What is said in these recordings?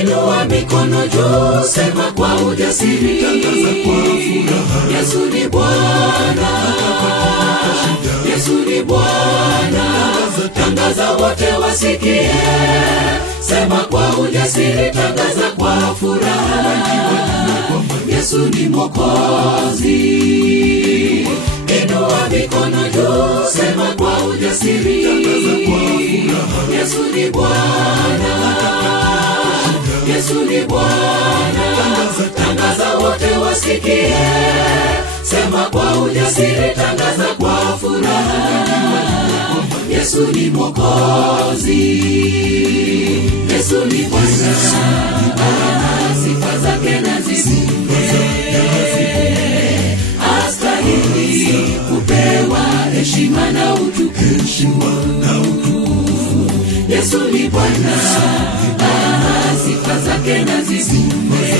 Inua mikono juu, sema kwa ujasiri, tangaza kwa furaha, Yesu ni Bwana, Yesu ni Bwana. Tangaza wote wasikie, sema kwa ujasiri, tangaza kwa furaha, Yesu ni Mwokozi. Inua mikono juu, sema kwa ujasiri, tangaza kwa furaha, Yesu ni Bwana, Yesu ni Bwana. Tangaza wote wasikie, sema kwa ujasiri, tangaza kwa furaha, Yesu ni Mwokozi. Yesu ni Bwana, sifa zake na zisifiwe. Astahili kupewa heshima na utukufu. Yesu ni Bwana, sifa zake na zisifiwe.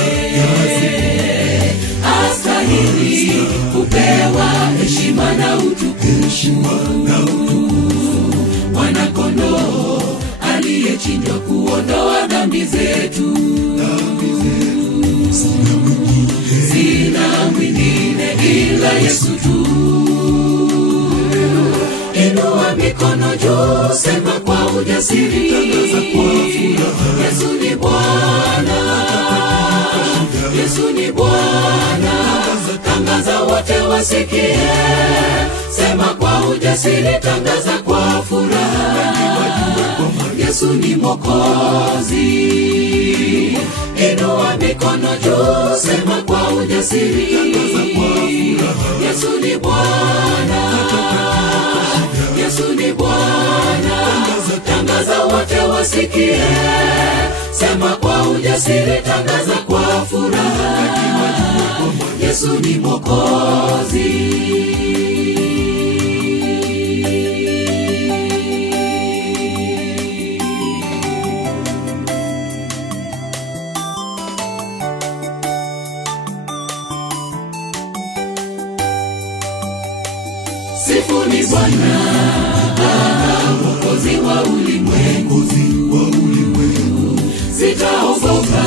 Astahili kupewa heshima na utukufu. Mwana kondoo aliyechinjwa kuondoa dhambi zetu. Sina mwingine ila Yesu tu. Inua mikono juu, sema kwa ujasiri, tangaza kwa furaha, Yesu ni Bwana, Yesu ni Bwana. Tangaza wote wasikie, sema kwa ujasiri, tangaza kwa furaha, Yesu ni Mwokozi. Inua mikono juu, sema kwa ujasiri, tangaza kwa furaha, Yesu ni Bwana, Yesu ni Bwana. Tangaza wote wasikie, sema kwa ujasiri, tangaza kwa furaha, Yesu ni Mwokozi. Sifuni Bwana, Mwokozi wa ulimwengu. Sitaogopa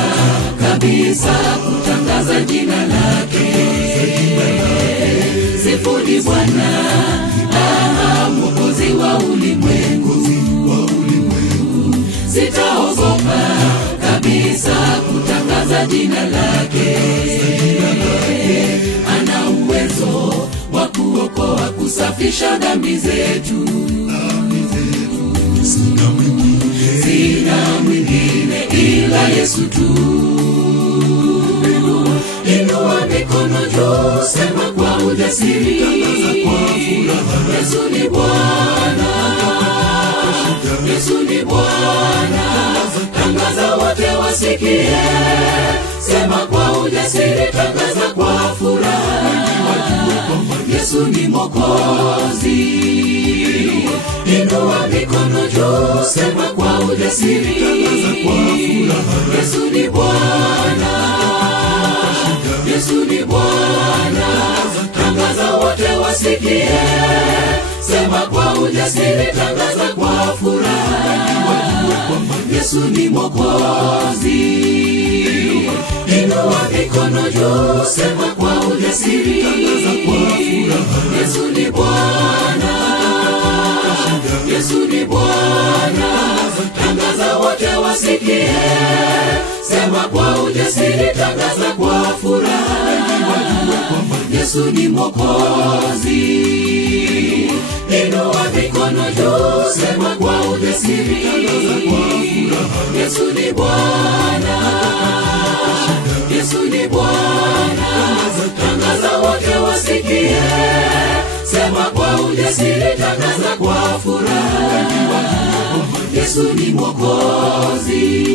kabisa kutangaza jina lake. Sifuni Bwana, Mwokozi wa ulimwengu. Sitaogopa kabisa kutangaza jina lake. Ana uwezo wa kuokoa, kusafisha dhambi zetu. Sina mwingine ila Yesu tu. Inua mikono juu, sema kwa ujasiri, tangaza kwa furaha, Yesu ni Bwana, Yesu ni Bwana. Tangaza wote wasikie, sema kwa ujasiri, tangaza kwa furaha, Yesu ni Mwokozi. Inua mikono juu, sema kwa ujasiri, tangaza kwa furaha, Yesu ni Bwana, Yesu ni Bwana. Tangaza wote wasikie, sema kwa ujasiri, tangaza kwa furaha, Yesu ni Mwokozi. Inua mikono juu, sema kwa ujasiri, tangaza kwa furaha, Yesu ni Bwana, Yesu ni Bwana. Tangaza wote wasikie, sema kwa ujasiri, tangaza kwa furaha, Yesu ni Mwokozi. Inua mikono juu, sema kwa ujasiri, tangaza kwa furaha, Yesu ni Bwana, Yesu ni Bwana. Tangaza wote wasikie, sema kwa ujasiri, tangaza kwa furaha, Yesu ni Mwokozi.